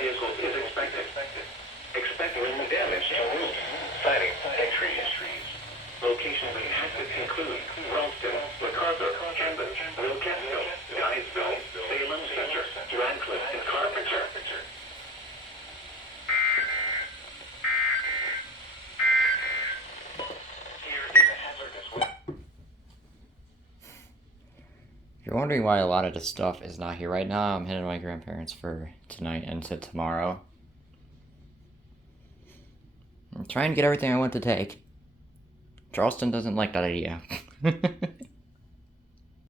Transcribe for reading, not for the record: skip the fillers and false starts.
vehicles is expected. Expect wind damage to roofs, siding, and trees. Locations impacted include Ralston, MacArthur, Camden, Wilkesville, Guysville, Salem Center, Radcliffe, and Carpenter. Here is a hazardous wind. If you're wondering why a lot of the stuff is not here right now, I'm heading to my grandparents for tonight and to tomorrow. I'm trying to get everything I want to take. Charleston doesn't like that idea.